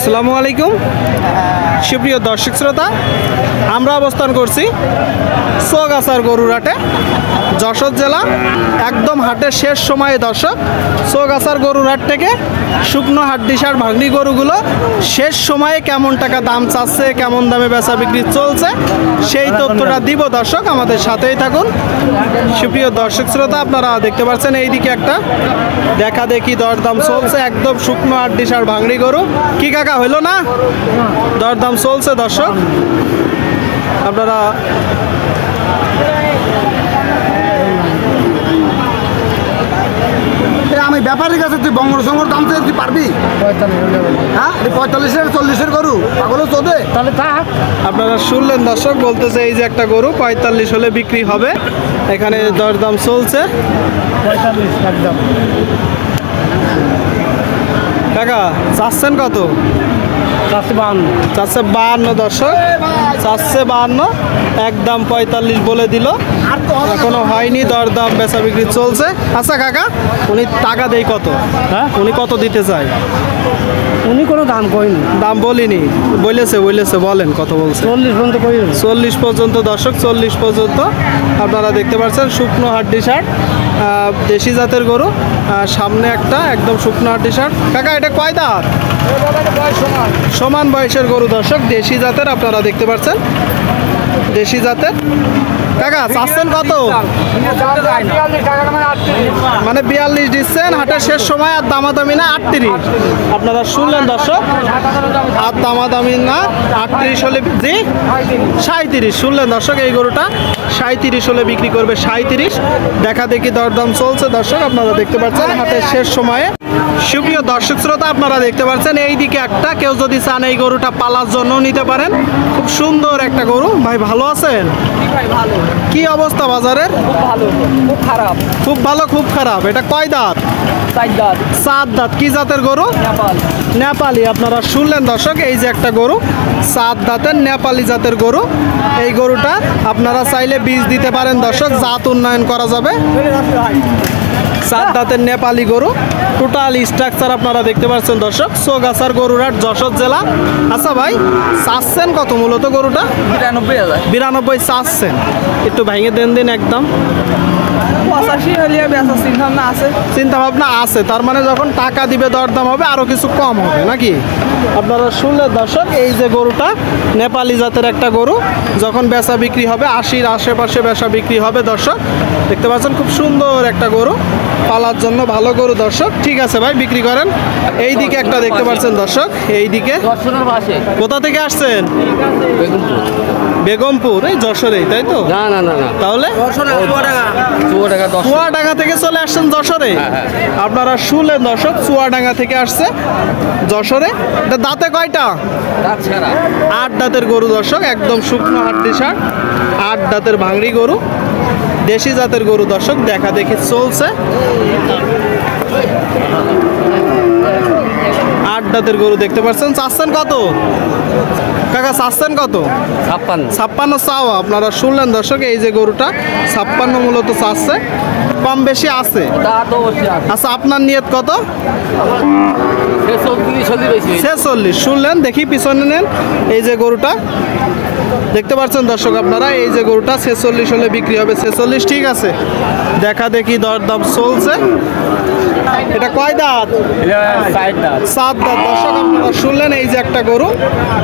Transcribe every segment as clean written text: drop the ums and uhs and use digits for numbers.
আসসালামু আলাইকুম সুপ্রিয় দর্শক শ্রোতা, আমরা অবস্থান করছি চৌগাছার গরুর হাটে, যশোর জেলা। একদম হাটের শেষ সময়ে দর্শক, চৌগাছার গরুর হাট থেকে শুকনো হাড্ডিসার ভাঙনি গরুগুলো শেষ সময়ে কেমন টাকা দাম চাচ্ছে, কেমন দামে বেচা বিক্রি চলছে, সেই তথ্যটা দিব দর্শক। আমাদের সাথেই থাকুন সুপ্রিয় দর্শক শ্রোতা। আপনারা দেখতে পাচ্ছেন এইদিকে একটা দেখা দেখি দরদাম চলছে, একদম শুকনো হাড্ডিসার ভাঙনি গরু। কি কাকা হইলো না, দরদাম চলছে দর্শক। আপনারা আমি ব্যাপারের কাছে তুই বঙ্গর সঙ্গর দাম তো তুই পারবি? হ্যাঁ, 45-এর 40-এর গরু পাগল চোদে তাহলে থাক। আপনারা শুনলেন দর্শক, বলতেছে এই যে একটা গরু 45 হলে বিক্রি হবে। এখানে দরদাম চলছে 45 একদম। কাকা চাচ্ছেন কত? 452 দর্শক, 452, একদম 45 বলে দিল। এখনো হয়নি, দরদাম বেচা বিক্রি চলছে। আচ্ছা কাকা, উনি টাকা দেয় কত? হ্যাঁ, উনি কত দিতে চায়? উনি কোনো দাম কইনি, দাম বলিনি, বলেছে বলেন কত বলছে? 40 পর্যন্ত কই। 40 পর্যন্ত দর্শক, 40 পর্যন্ত। আপনারা দেখতে পাচ্ছেন শুকনো হাড্ডি শার্ট, দেশি জাতের গরু। সামনে একটা একদম শুকনো হাড্ডি শার্ট। কাকা এটা কয় দাঁত? সমান বয়সের গরু দর্শক, দেশি জাতের। আপনারা দেখতে পাচ্ছেন দেশি জাতের। কাকা চাচ্ছেন কত? মানে 42 দিচ্ছেন, হাটের শেষ সময়। আর দামাদামি না 38? আপনারা শুনলেন দর্শক, আর দামাদামি না 38 হলে জি 37 শুনলেন দর্শক। এই গরুটা 37 হলে বিক্রি করবে, 37। দেখা দেখি দরদাম চলছে দর্শক, আপনারা দেখতে পাচ্ছেন হাটের শেষ সময়ে। সুপ্রিয় দর্শক শ্রোতা, আপনারা দেখতে পাচ্ছেন এইদিকে একটা, কেউ যদি চান এই গরুটা পালার জন্য নিতে পারেন। খুব সুন্দর একটা গরু। ভাই ভালো আছেন? কি অবস্থা বাজারের? খুব ভালো, খুব খারাপ। খুব ভালো, খুব খারাপ। এটা কয় দাঁত? 4 দাঁত। 7 দাঁত। কি জাতের গরু? নেপাল। নেপালি। আপনারা শুনলেন দর্শক, এই যে একটা গরু 7 দাঁতের নেপালি জাতের গরু। এই গরুটা আপনারা চাইলে বীজ দিতে পারেন দর্শক, জাত উন্নয়ন করা যাবে। 7 দাঁতের নেপালি গরু। টোটাল স্ট্রাকচার আপনারা দেখতে পাচ্ছেন দর্শক, চৌগাছার গরুর হাট, যশোর জেলা। আচ্ছা ভাই, চাচ্ছেন কত মূলত গরুটা? 92,000। 92 চাচ্ছেন। একটু ভেঙে দেন একদম। 85 হলে বেচার চিন্তা ভাবনা আছে। চিন্তা ভাবনা আছে, তার মানে যখন টাকা দিবে দরদাম হবে, আরো কিছু কম হবে নাকি? আপনারা শুনলেন দর্শক, এই যে গরুটা নেপালি জাতের একটা গরু, যখন বেচা বিক্রি হবে 80-র আশেপাশে বেচা বিক্রি হবে দর্শক। দেখতে পাচ্ছেন খুব সুন্দর একটা গরু, পালার জন্য ভালো গরু দর্শক। ঠিক আছে ভাই, বিক্রি করেন। এই দিকে একটা দেখতে পাচ্ছেন দর্শক, এই দিকে। দর্শনের পাশে। কোথা থেকে আসছেন? বেগমপুর। এই যশোরেই, তাই তো? না না না না, তাহলে চুয়াডাঙ্গা থেকে চলে আসছেন যশোরে। আপনারা শুনলেন দর্শক, চুয়াডাঙ্গা থেকে আসছে যশোরে। এটা দাঁতে কয়টা? 8 দাঁতের গরু দর্শক, একদম শুকনো হাড্ডি শার্ট, 8 দাঁতের ভাঙড়ি গরু, দেশি জাতের গরু দর্শক। দেখা দেখি চলছে, 8 দাঁতের গরু দেখতে পাচ্ছেন। চাচ্ছেন কত কাকা? চাচ্ছেন কত? 56 চাওয়া। আপনারা শুনলেন দর্শক, এই যে গরুটা 56 মূলত চাচ্ছে, কম বেশি আছে। আচ্ছা, আপনার নিয়ত কত? 46 শুনলেন। দেখি পিছনে নেন, এই যে গরুটা দেখতে পাচ্ছেন দর্শক আপনারা, এই যে গরুটা 46 হলে বিক্রি হবে। 46 ঠিক আছে। দেখা দেখি দরদাম চলছে। এটা কয় দাঁত? 7 দাঁত দর্শক। আপনারা শুনলেন, এই যে একটা গরু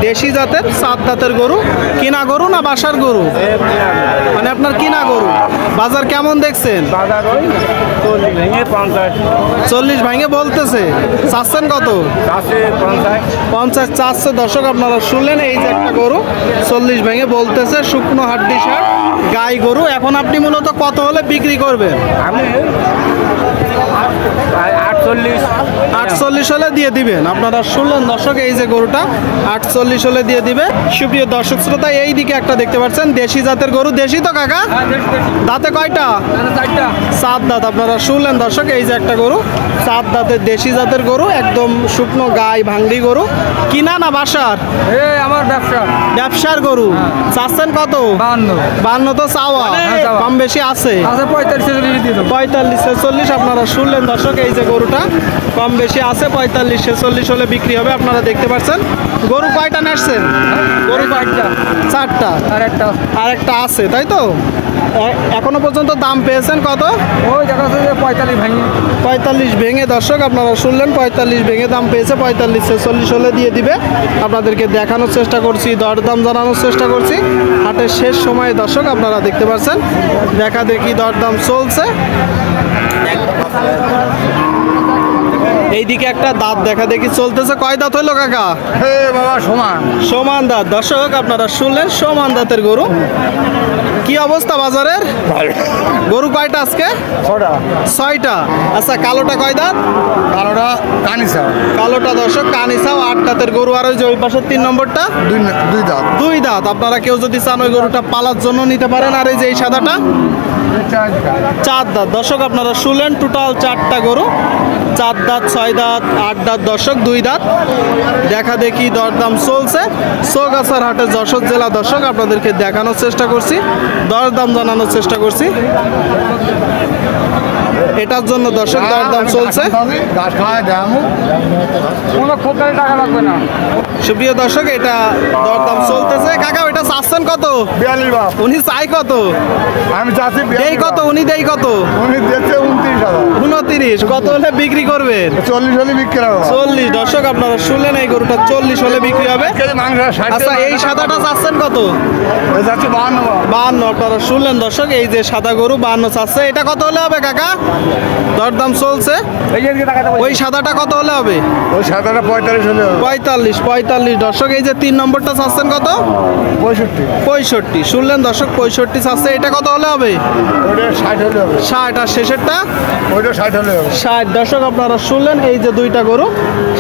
দেশি জাতের 7 দাঁতের গরু। কিনা গরু না বাসার গরু? মানে আপনার কিনা গরু। বাজার কেমন দেখছেন? 40 ভেঙে বলতেছে। চাচ্ছেন কত? 50 চাচ্ছে দর্শক। আপনারা শুনলেন, এই যে একটা গরু 40 ভেঙে বলতেছে, শুকনো হাড্ডি শার্ট, গাই গরু। এখন আপনি মূলত কত হলে বিক্রি করবেন? 48 হলে দিয়ে দিবেন। আপনারা শুনলেন দর্শক, এই যে গরুটা 48 হলে দিয়ে দিবে। সুপ্রিয় দর্শক শ্রোতা, এই দিকে একটা দেখতে পাচ্ছেন দেশি জাতের গরু। দেশি তো কাকা? দাঁতে কয়টা? 7 দাঁত। আপনারা শুনলেন দর্শক, এই যে একটা গরু চার দাঁতের দেশি জাতের গরু, একদম শুকনো গাই ভাঙড়ি গরু। কিনা না বাসার? আমার ব্যবসা ব্যবসার গরু। চাচ্ছেন কত? 52 তো চাওয়া, চাওয়া। কম বেশি আছে? 45-46 45-46 আপনারা শুনলেন দর্শক। এই যে গরুটা কম বেশি আছে, 45-46 হলে বিক্রি হবে। আপনারা দেখতে পাচ্ছেন। গরু কয়টা নাড়ছেন? গরু 4টা। আর একটা আছে, তাই তো? এখনো পর্যন্ত দাম পেয়েছেন কত? ওই দেখা যাচ্ছে যে 45 ভাঙি। 45 ভেঙে দর্শক আপনারা শুনলেন, 45 ভেঙে দাম পেয়েছে। 45-46 হলে দিয়ে দিবে। আপনাদেরকে দেখানোর চেষ্টা করছি, দরদাম জানানোর চেষ্টা করছি। হাটের শেষ সময়ে দর্শক আপনারা দেখতে পাচ্ছেন, দেখা দেখি দরদাম চলছে। এইদিকে একটা দাঁত দেখা দেখি চলতেছে। কয় দাঁত হইলো কাকা? বাবা সমান সমান দাঁত দর্শক আপনারা শুনলেন, সমান দাঁতের গরু। কি অবস্থা বাজারের? গরু কয়টা আজকে? 6টা। আচ্ছা, কালোটা কয় দাঁত? কালোটা কানিসা কালোটা দর্শক কানিসাও 8 দাঁতের গরু। আর ওই যে ওই পাশের 3 নম্বরটা 2 দাঁত 2 দাঁত। আপনারা কেউ যদি চান ওই গরুটা পালার জন্য নিতে পারেন। আর এই যে এই সাদাটা 4 দাঁত দর্শক আপনারা শুনলেন। টোটাল 4টা গরু, 4 দাঁত, 6 দাঁত, 8 দাঁত দর্শক, 2 দাঁত। দেখা দেখি দরদাম চলছে। চৌগাছার হাটে যশোর জেলা দর্শক আপনাদেরকে দেখানোর চেষ্টা করছি, দরদাম জানানোর চেষ্টা করছি। এটার জন্য দর্শক দরদাম চলছে। গাছ খাওয়ায় দামও খুব টাকা লাগবে না। সুপ্রিয় দর্শক, এটা দরদাম চলতেছে। কাকা এটা চাচ্ছেন কত? 42 বাপ উনি চাই কত? আমি চাচ্ছি দেই কত? উনি দেই কত? উনি দিচ্ছে 29,000 29। কত হলে বিক্রি করবেন? 40 হলে বিক্রি হবে 40 দর্শক আপনারা শুনলেন, এই গরুটা 40 হলে বিক্রি হবে। মাংস 60 আচ্ছা, এই সাদাটা চাচ্ছেন কত? যাচ্ছে 52 52 আপনারা শুনলেন দর্শক। এই যে সাদা গরু 52 চাচ্ছে। এটা কত হলে হবে কাকা? দরদাম চলছে। ওই সাদাটা কত হলে হবে? ওই সাদাটা 45 হলে হবে 45 দর্শক। এই যে 3 নম্বরটা চাচ্ছেন কত? 65 শুনলেন দর্শক, 65 চাচ্ছে। এটা কত হলে হবে? ওইটা 60 হলে হবে 60। আর শেষেরটা ওইটা 60 হলে হবে 60 দর্শক আপনারা শুনলেন। এই যে 2টা গরু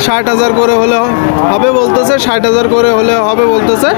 60,000 করে হলে হবে বলতেছে, 60,000 করে হলে হবে বলতেছে।